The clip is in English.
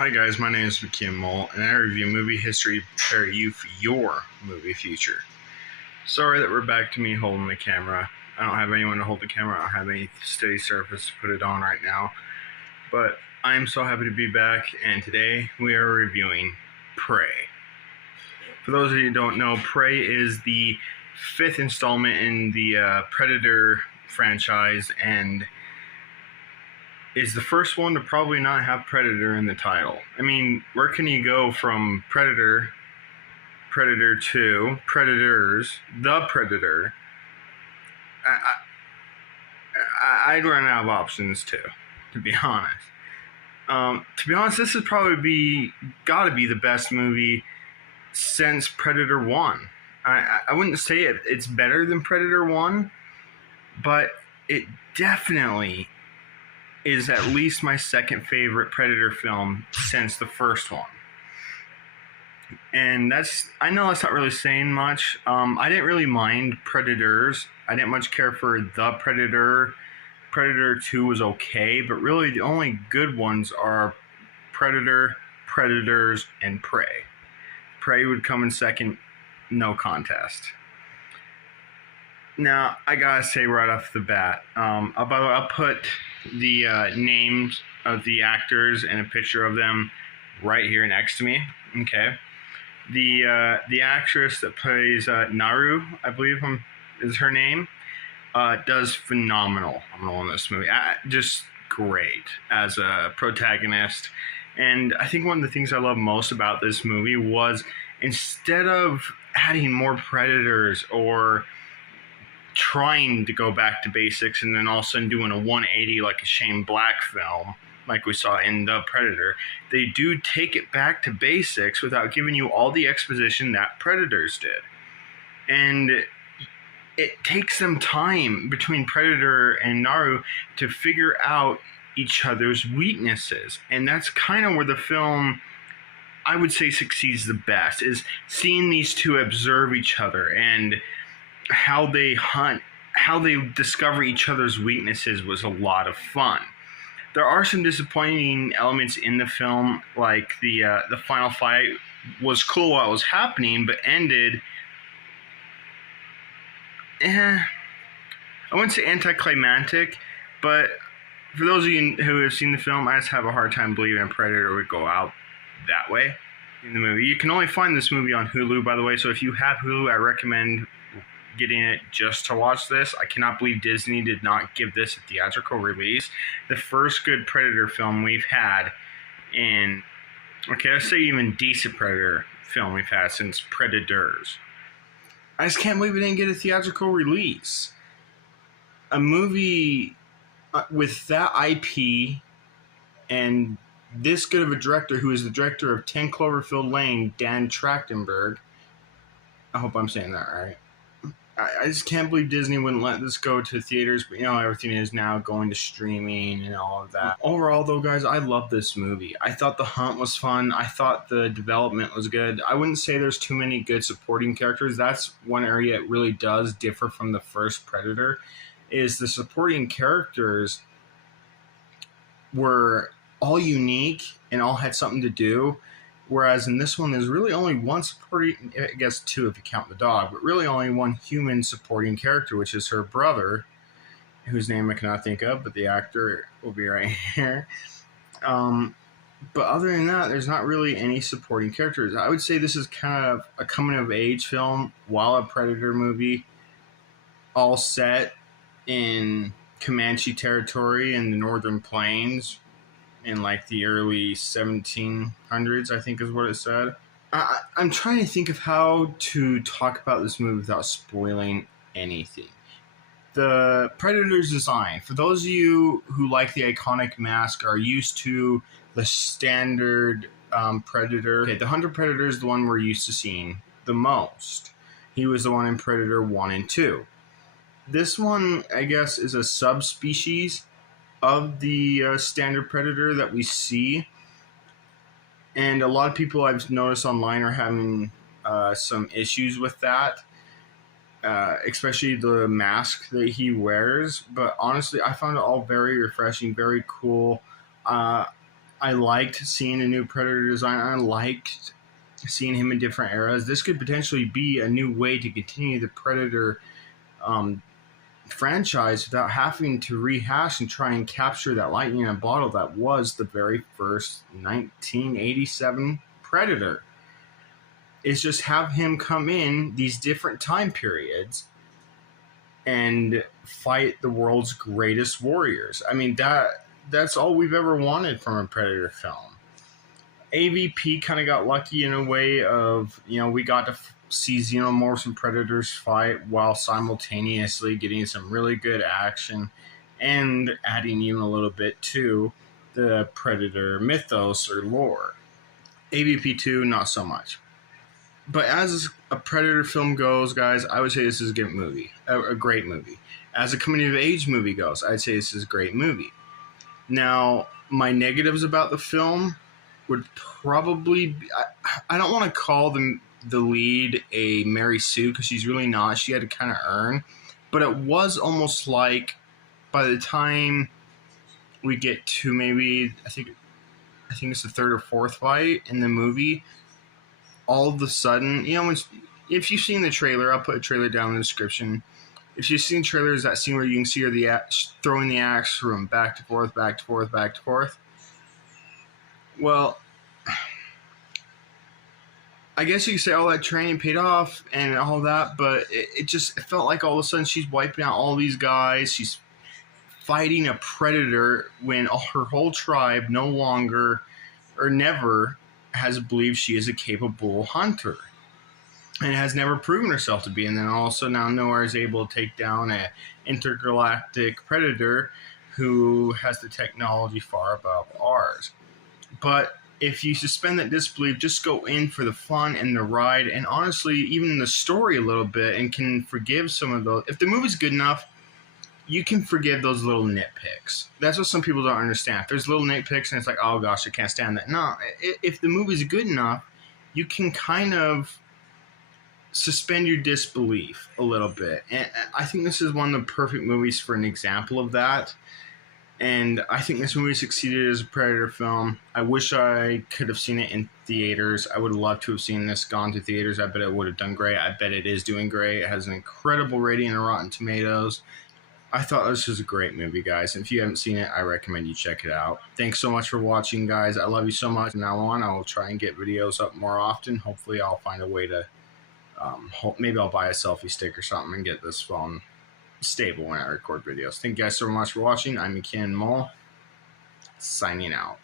Hi guys, my name is McKeon Mole, and I review movie history to prepare you for your movie future. Sorry that we're back to me holding the camera. I don't have anyone to hold the camera. I don't have any steady surface to put it on right now. But I'm so happy to be back, and today we are reviewing Prey. For those of you who don't know, Prey is the fifth installment in the Predator franchise, and is the first one to probably not have Predator in the title. I mean, where can you go from Predator, Predator 2, Predators, The Predator? I'd run out of options too, to be honest. This is probably gotta be the best movie since Predator 1. I wouldn't say it's better than Predator 1, but it definitely is at least my second favorite Predator film since the first one. And I know that's not really saying much. I didn't really mind Predators. I didn't much care for The Predator. Predator 2 was okay, but really the only good ones are Predator, Predators, and Prey. Prey would come in second, no contest. Now, I gotta say right off the bat, by the way, I'll put the names of the actors and a picture of them right here next to me. Okay, the actress that plays Naru, I believe is her name, does phenomenal in this movie. Just great as a protagonist. And I think one of the things I love most about this movie was instead of adding more predators or trying to go back to basics and then all of a sudden doing a 180 like a Shane Black film like we saw in The Predator, they do take it back to basics without giving you all the exposition that Predators did. And it takes them time between Predator and Naru to figure out each other's weaknesses. And that's kind of where the film, I would say, succeeds the best, is seeing these two observe each other and how they hunt, how they discover each other's weaknesses was a lot of fun. There are some disappointing elements in the film, like the final fight was cool while it was happening, but ended, I wouldn't say anticlimactic, but for those of you who have seen the film, I just have a hard time believing a Predator would go out that way in the movie. You can only find this movie on Hulu, by the way, so if you have Hulu, I recommend getting it just to watch this. I cannot believe Disney did not give this a theatrical release. The first good Predator film we've had in, let's say even decent Predator film we've had since Predators. I just can't believe it didn't get a theatrical release. A movie with that IP and this good of a director, who is the director of 10 Cloverfield Lane, Dan Trachtenberg. I hope I'm saying that right. I just can't believe Disney wouldn't let this go to theaters, but everything is now going to streaming and all of that. Overall, though, guys, I love this movie. I thought the hunt was fun. I thought the development was good. I wouldn't say there's too many good supporting characters. That's one area it really does differ from the first Predator, is the supporting characters were all unique and all had something to do. Whereas in this one, there's really only one supporting, I guess two if you count the dog, but really only one human supporting character, which is her brother, whose name I cannot think of, but the actor will be right here. But other than that, there's not really any supporting characters. I would say this is kind of a coming-of-age film while a Predator movie, all set in Comanche territory in the Northern Plains, in like the early 1700s, I think is what it said. I'm trying to think of how to talk about this movie without spoiling anything. The Predator's design, for those of you who like the iconic mask, are used to the standard Predator. Okay, the Hunter Predator is the one we're used to seeing the most. He was the one in Predator 1 and 2. This one, I guess, is a subspecies of the standard Predator that we see, and a lot of people I've noticed online are having some issues with that, especially the mask that he wears. But honestly, I found it all very refreshing, very cool. I liked seeing a new Predator design. I liked seeing him in different eras. This could potentially be a new way to continue the Predator um, franchise without having to rehash and try and capture that lightning in a bottle that was the very first 1987 Predator. Is just have him come in these different time periods and fight the world's greatest warriors. I mean, that's all we've ever wanted from a Predator film. AVP kind of got lucky in a way of, we got to see Xenomorphs and Predators fight while simultaneously getting some really good action and adding even a little bit to the Predator mythos or lore. AVP 2, not so much. But as a Predator film goes, guys, I would say this is a good movie, a great movie. As a coming-of-age movie goes, I'd say this is a great movie. Now, my negatives about the film would probably be, I don't want to call the lead a Mary Sue because she's really not. She had to kind of earn. But it was almost like by the time we get to maybe, I think it's the third or fourth fight in the movie, all of a sudden, if you've seen the trailer, I'll put a trailer down in the description. If you've seen trailers, that scene where you can see her throwing the axe from back to forth, back to forth, back to forth. Well, I guess you could say all that training paid off and all that, but it felt like all of a sudden she's wiping out all these guys. She's fighting a predator when her whole tribe no longer or never has believed she is a capable hunter and has never proven herself to be. And then also now Nowhere is able to take down an intergalactic predator who has the technology far above ours. But if you suspend that disbelief, just go in for the fun and the ride and honestly even the story a little bit and can forgive some of those. If the movie's good enough, you can forgive those little nitpicks. That's what some people don't understand. If there's little nitpicks and it's like, oh gosh, I can't stand that. No, if the movie's good enough, you can kind of suspend your disbelief a little bit. And I think this is one of the perfect movies for an example of that. And I think this movie succeeded as a Predator film. I wish I could have seen it in theaters. I would love to have seen this gone to theaters. I bet it would have done great. I bet it is doing great. It has an incredible rating on Rotten Tomatoes. I thought this was a great movie, guys. If you haven't seen it, I recommend you check it out. Thanks so much for watching, guys. I love you so much. From now on, I will try and get videos up more often. Hopefully, I'll find a way to, maybe I'll buy a selfie stick or something and get this phone stable when I record videos. Thank you guys so much for watching. I'm McKinnon Mole, signing out.